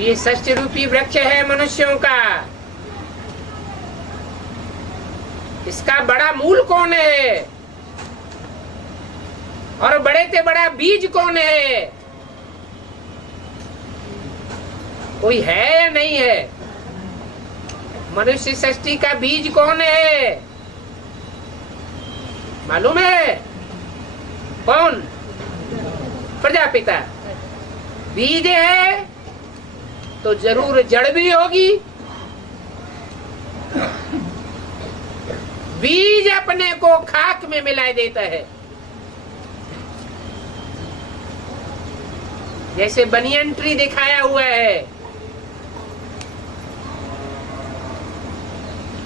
ये षष्ठ रूपी वृक्ष है मनुष्यों का। इसका बड़ा मूल कौन है और बड़े से बड़ा बीज कौन है? कोई है या नहीं है? मनुष्य सृष्टि का बीज कौन है मालूम है? कौन? प्रजापिता। बीज है तो जरूर जड़ भी होगी। बीज अपने को खाक में मिला देता है। जैसे बनियन ट्री दिखाया हुआ है,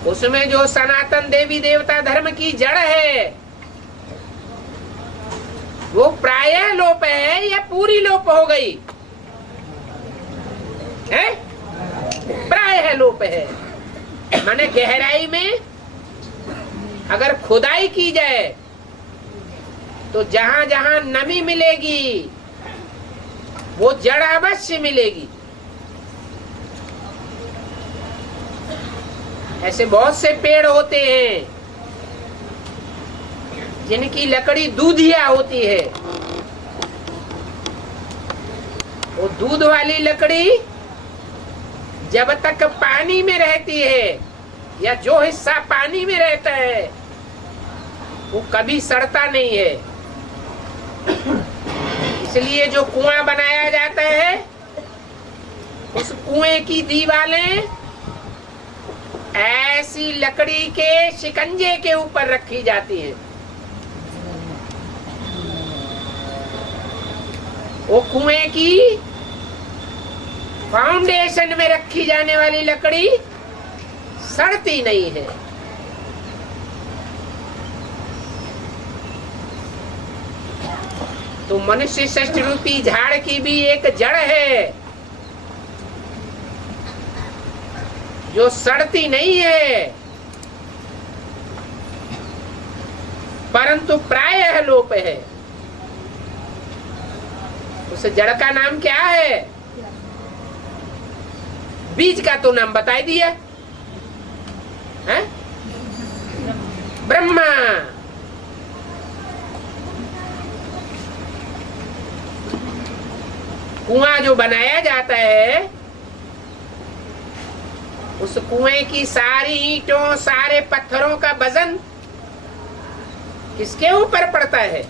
उसमें जो सनातन देवी देवता धर्म की जड़ है वो प्रायः लोप है या पूरी लोप हो गई है? प्रायः लोप है। माने गहराई में अगर खुदाई की जाए तो जहां जहां नमी मिलेगी वो जड़ अवश्य मिलेगी। ऐसे बहुत से पेड़ होते हैं जिनकी लकड़ी दूधिया होती है। वो दूध वाली लकड़ी जब तक पानी में रहती है या जो हिस्सा पानी में रहता है वो कभी सड़ता नहीं है। इसलिए जो कुआं बनाया जाता है उस कुएं की दीवारें ऐसी लकड़ी के शिकंजे के ऊपर रखी जाती है। वो कुएं की फाउंडेशन में रखी जाने वाली लकड़ी सड़ती नहीं है। तो मनुष्य षष्ठ रूपी झाड़ की भी एक जड़ है जो सड़ती नहीं है परंतु प्रायः लोप है। उस जड़ का नाम क्या है? बीज का तो नाम बता दिया है? ब्रह्मा। कुआं जो बनाया जाता है उस कुएं की सारी ईंटों सारे पत्थरों का वजन किसके ऊपर पड़ता है?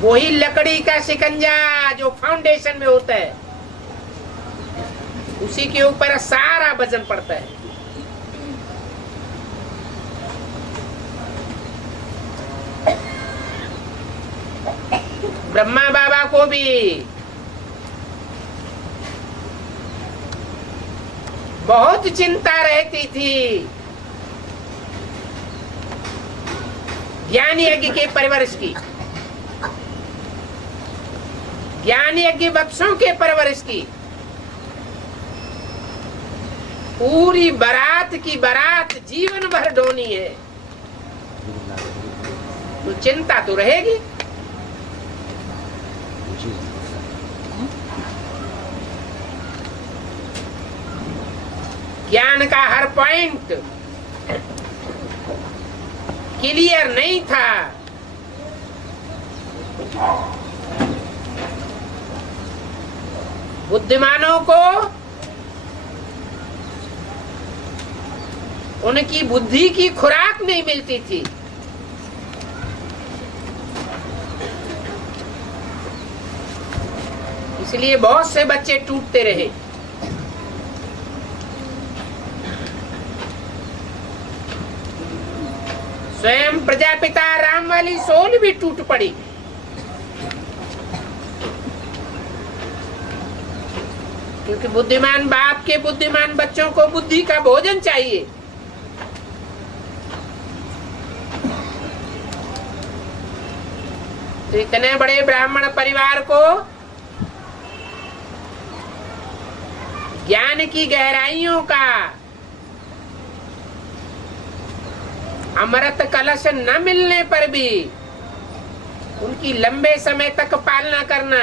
वही लकड़ी का शिकंजा जो फाउंडेशन में होता है उसी के ऊपर सारा वजन पड़ता है। ब्रह्मा बाबा को भी बहुत चिंता रहती थी ज्ञान यज्ञ के परवरिश की, ज्ञान यज्ञ वृक्षों के परवरिश की। पूरी बारात की बारात जीवन भर ढोनी है तो चिंता तो रहेगी। ज्ञान का हर पॉइंट क्लियर नहीं था। बुद्धिमानों को उनकी बुद्धि की खुराक नहीं मिलती थी। इसलिए बहुत से बच्चे टूटते रहे। स्वयं प्रजापिता राम वाली सोल भी टूट पड़ी। क्योंकि बुद्धिमान बाप के बुद्धिमान बच्चों को बुद्धि का भोजन चाहिए। तो इतने बड़े ब्राह्मण परिवार को ज्ञान की गहराइयों का अमृत कलश न मिलने पर भी उनकी लंबे समय तक पालना करना,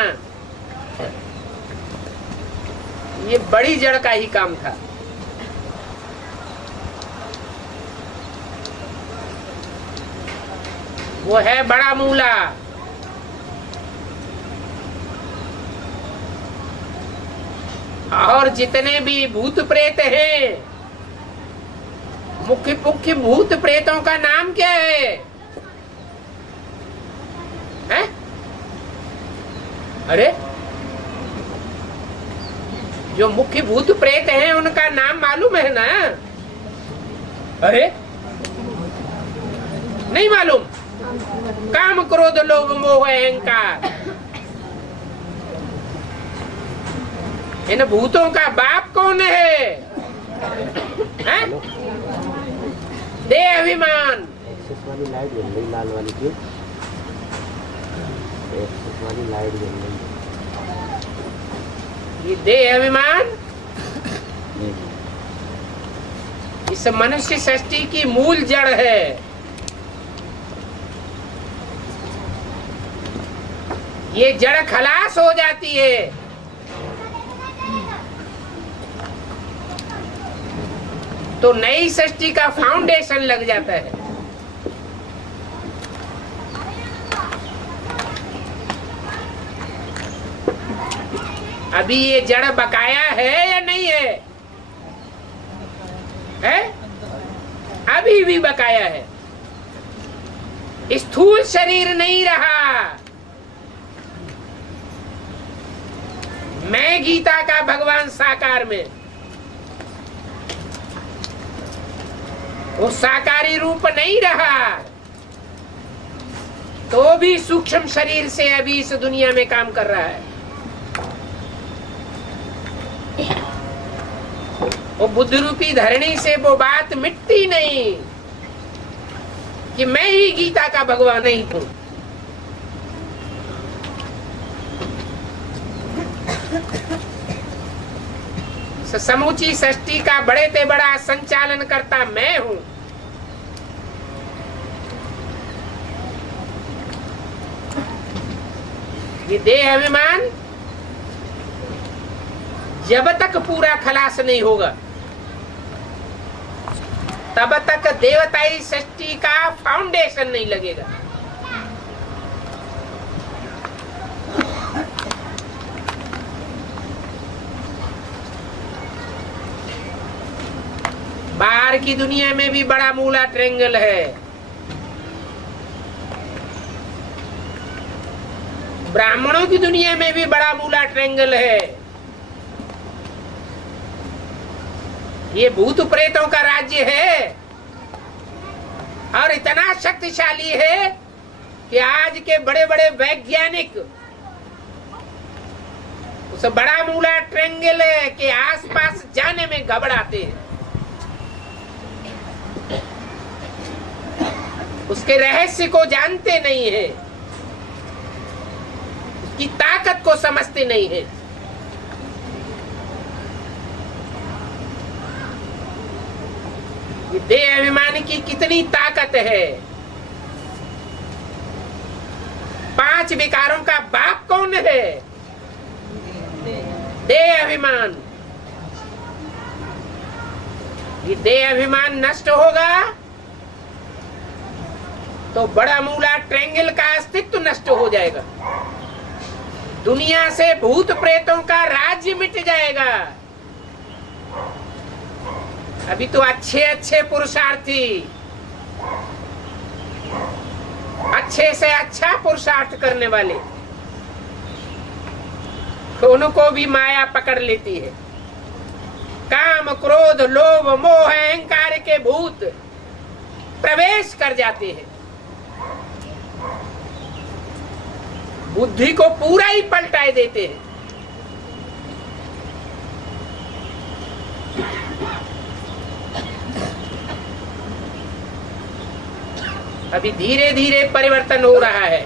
ये बड़ी जड़ का ही काम था। वो है बड़ा मूला। और जितने भी भूत प्रेत हैं, मुख्य मुख्य भूत प्रेतों का नाम क्या है? हैं? अरे, जो मुख्य भूत प्रेत हैं उनका नाम मालूम है ना? अरे, नहीं मालूम? काम, क्रोध, लोभ, मोह, अहंकार, इन भूतों का बाप कौन है? हैं? देह अभिमान। एक्सेस वाली लाइट जल रही, लाल वाली की एक्सेस वाली लाइट जल रही। ये देह अभिमान इस मनुष्य सृष्टि की मूल जड़ है। ये जड़ खलास हो जाती है तो नई सृष्टि का फाउंडेशन लग जाता है। अभी ये जड़ बकाया है या नहीं है? है? अभी भी बकाया है। स्थूल शरीर नहीं रहा। मैं गीता का भगवान साकार में, वो साकारी रूप नहीं रहा, तो भी सूक्ष्म शरीर से अभी इस दुनिया में काम कर रहा है। वो बुद्ध रूपी धरणी से वो बात मिटती नहीं कि मैं ही गीता का भगवान नहीं हूं। समूची सृष्टि का बड़े से बड़ा संचालन करता मैं हूं। ये देह अभिमान जब तक पूरा खलास नहीं होगा, तब तक देवताई सृष्टि का फाउंडेशन नहीं लगेगा। बाहर की दुनिया में भी बड़ा मूला ट्रायंगल है। ब्राह्मणों की दुनिया में भी बड़ा मूला ट्रायंगल है। ये भूत प्रेतों का राज्य है और इतना शक्तिशाली है कि आज के बड़े बड़े वैज्ञानिक उस बड़ा मूला ट्रायंगल के आसपास जाने में घबराते हैं। उसके रहस्य को जानते नहीं है, उसकी ताकत को समझते नहीं है। ये देह अभिमान की कितनी ताकत है। 5 विकारों का बाप कौन है? देह अभिमान। ये देह अभिमान नष्ट होगा तो बड़ा मूला ट्रायंगल का अस्तित्व नष्ट हो जाएगा। दुनिया से भूत प्रेतों का राज्य मिट जाएगा। अभी तो अच्छे अच्छे पुरुषार्थी, अच्छे से अच्छा पुरुषार्थ करने वाले, उनको भी माया पकड़ लेती है। काम, क्रोध, लोभ, मोह, अहंकार के भूत प्रवेश कर जाते हैं, बुद्धि को पूरा ही पलटाए देते हैं। अभी धीरे धीरे परिवर्तन हो रहा है।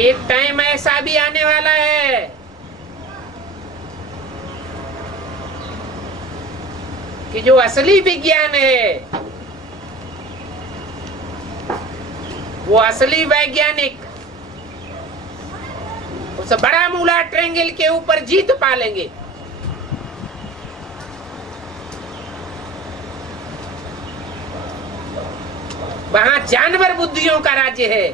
एक टाइम ऐसा भी आने वाला है कि जो असली विज्ञान है वो असली वैज्ञानिक उस बड़ा मूला ट्रेंगल के ऊपर जीत पा लेंगे। वहां जानवर बुद्धियों का राज्य है।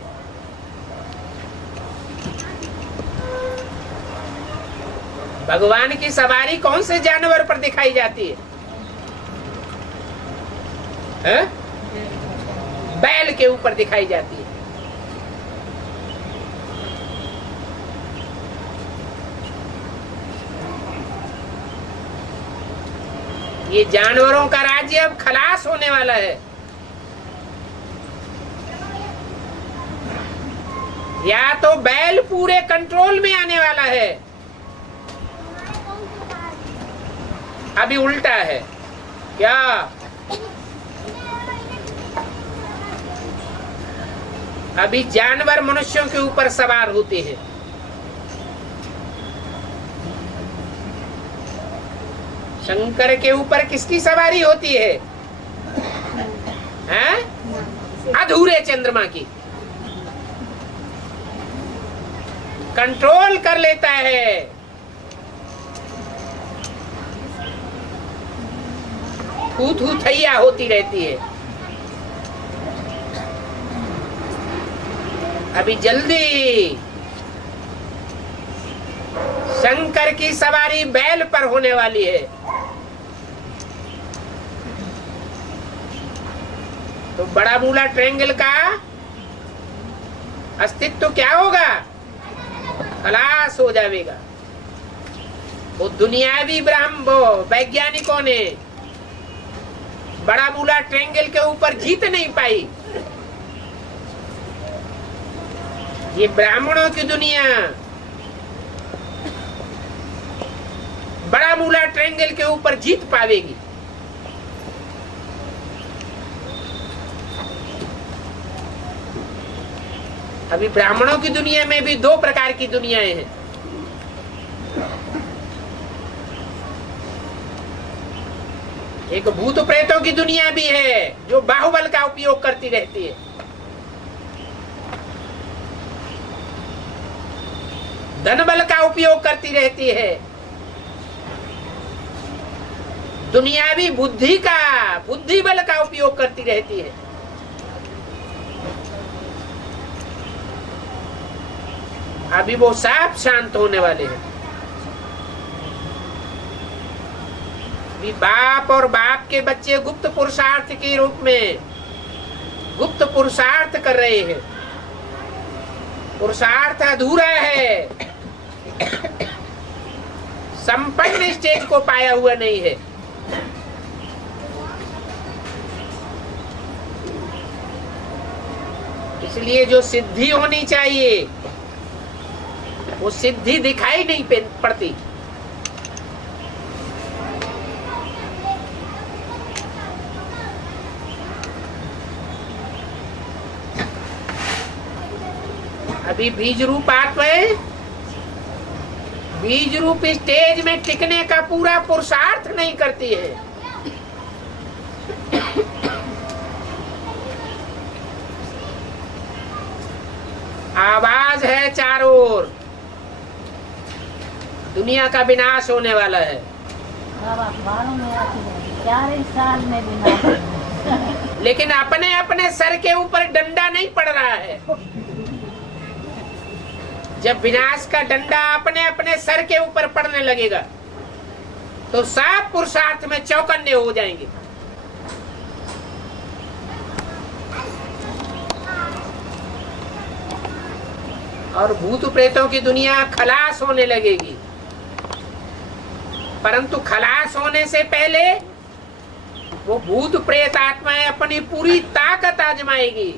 भगवान की सवारी कौन से जानवर पर दिखाई जाती है? बैल के ऊपर दिखाई जाती है। ये जानवरों का राज्य अब खलास होने वाला है। या तो बैल पूरे कंट्रोल में आने वाला है, अभी उल्टा है क्या? अभी जानवर मनुष्यों के ऊपर सवार होते हैं। शंकर के ऊपर किसकी सवारी होती है? हैं? अधूरे चंद्रमा की। कंट्रोल कर लेता है। थू थू थैया होती रहती है। अभी जल्दी शंकर की सवारी बैल पर होने वाली है। तो बड़ा मूला ट्रायंगल का अस्तित्व क्या होगा? खलास हो जाएगा। वो दुनियावी वैज्ञानिकों ने बड़ा मूला ट्रायंगल के ऊपर जीत नहीं पाई। ये ब्राह्मणों की दुनिया बड़ा मूला ट्रायंगल के ऊपर जीत पावेगी। अभी ब्राह्मणों की दुनिया में भी दो प्रकार की दुनियाएं हैं। एक भूत प्रेतों की दुनिया भी है जो बाहुबल का उपयोग करती रहती है। धन बल का उपयोग करती रहती है। दुनियावी बुद्धि बल का उपयोग करती रहती है। अभी वो साफ शांत होने वाले हैं। अभी बाप और बाप के बच्चे गुप्त पुरुषार्थ के रूप में गुप्त पुरुषार्थ कर रहे हैं। पुरुषार्थ अधूरा है, संपन्न स्टेज को पाया हुआ नहीं है। इसलिए जो सिद्धि होनी चाहिए वो सिद्धि दिखाई नहीं पड़ती। अभी बीज रूप आत्माएं बीज रूप स्टेज में टिकने का पूरा पुरुषार्थ नहीं करती है। आवाज है चारों ओर, दुनिया का विनाश होने वाला है। साल में विनाश लेकिन अपने अपने सर के ऊपर डंडा नहीं पड़ रहा है। जब विनाश का डंडा अपने अपने सर के ऊपर पड़ने लगेगा तो सब पुरुषार्थ में चौकन्ने हो जाएंगे। और भूत प्रेतों की दुनिया खलास होने लगेगी। परंतु खलास होने से पहले वो भूत प्रेत आत्माएं अपनी पूरी ताकत आजमाएगी।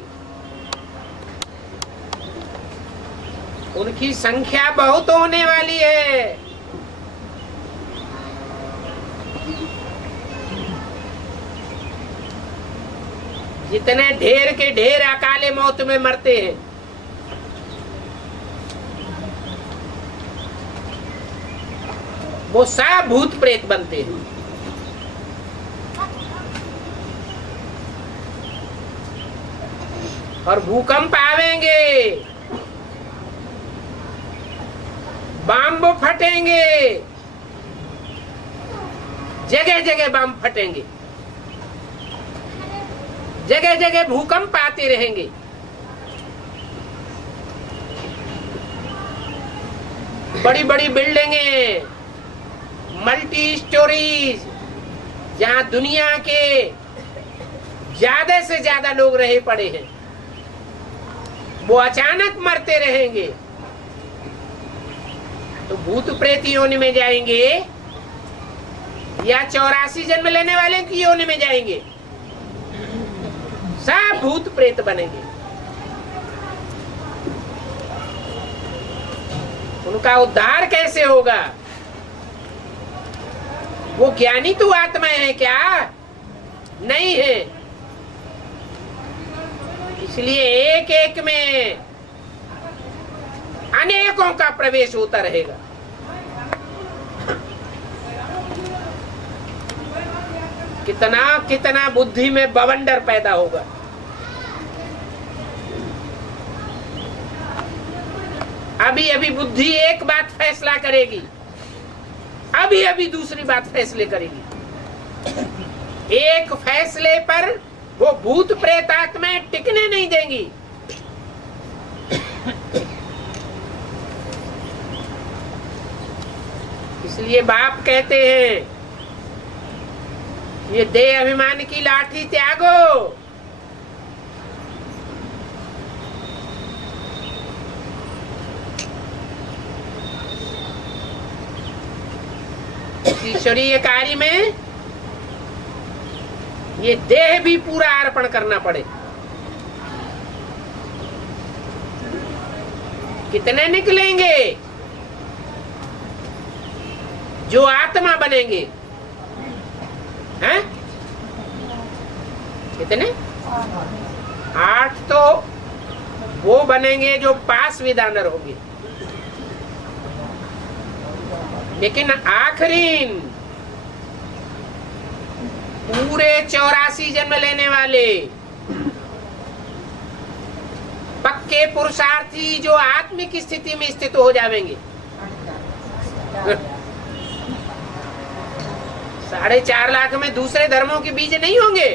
उनकी संख्या बहुत होने वाली है। जितने ढेर के ढेर अकाले मौत में मरते हैं, वो सब भूत प्रेत बनते हैं। और भूकंप आवेंगे, बम फटेंगे, जगह जगह बम फटेंगे, जगह जगह भूकंप आते रहेंगे। बड़ी बड़ी बिल्डिंगें, मल्टी स्टोरीज, जहां दुनिया के ज्यादा से ज्यादा लोग रहे पड़े हैं, वो अचानक मरते रहेंगे। तो भूत प्रेत योनि में जाएंगे या 84 जन्म लेने वाले की योनि में जाएंगे? सब भूत प्रेत बनेंगे। उनका उद्धार कैसे होगा? वो ज्ञानी तो आत्माएं हैं क्या? नहीं है। इसलिए एक एक में अनेकों का प्रवेश होता रहेगा। कितना कितना बुद्धि में बवंडर पैदा होगा। अभी अभी बुद्धि एक बात फैसला करेगी, अभी अभी दूसरी बात फैसले करेगी। एक फैसले पर वो भूत प्रेत आत्माएं टिकने नहीं देंगी। इसलिए बाप कहते हैं, ये देह अभिमान की लाठी त्यागो। ईश्वरीय कार्य में ये देह भी पूरा अर्पण करना पड़े। कितने निकलेंगे जो आत्मा बनेंगे? हैं? कितने? 8 तो वो बनेंगे जो पास विदानर होंगे, लेकिन आखिरीन पूरे 84 जन्म लेने वाले पक्के पुरुषार्थी जो आत्मिक स्थिति में स्थित हो जाएंगे। 4.5 लाख में दूसरे धर्मों के बीज नहीं होंगे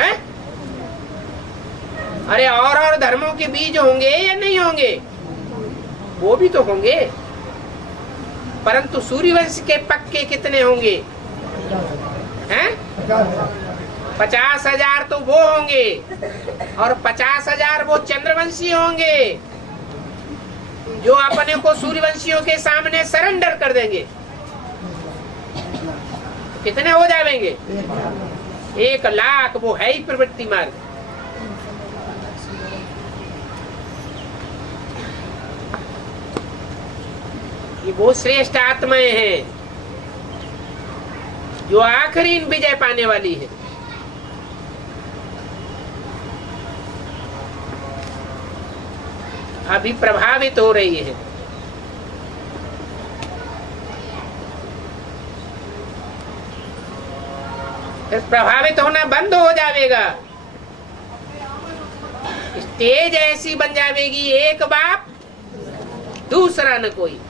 हैं? अरे और धर्मों के बीज होंगे या नहीं होंगे? वो भी तो होंगे, परंतु सूर्यवंश के पक्के कितने होंगे हैं? 50,000 तो वो होंगे और 50,000 वो चंद्रवंशी होंगे जो अपने को सूर्यवंशियों के सामने सरेंडर कर देंगे। कितने हो जाएंगे? 1 लाख। वो है ही प्रवृत्ति मार्ग। ये वो श्रेष्ठ आत्माएं हैं जो आखिरी विजय पाने वाली है। अभी प्रभावित हो रही है। फिर प्रभावित होना बंद हो जाएगा। स्टेज ऐसी बन जाएगी, एक बाप दूसरा न कोई।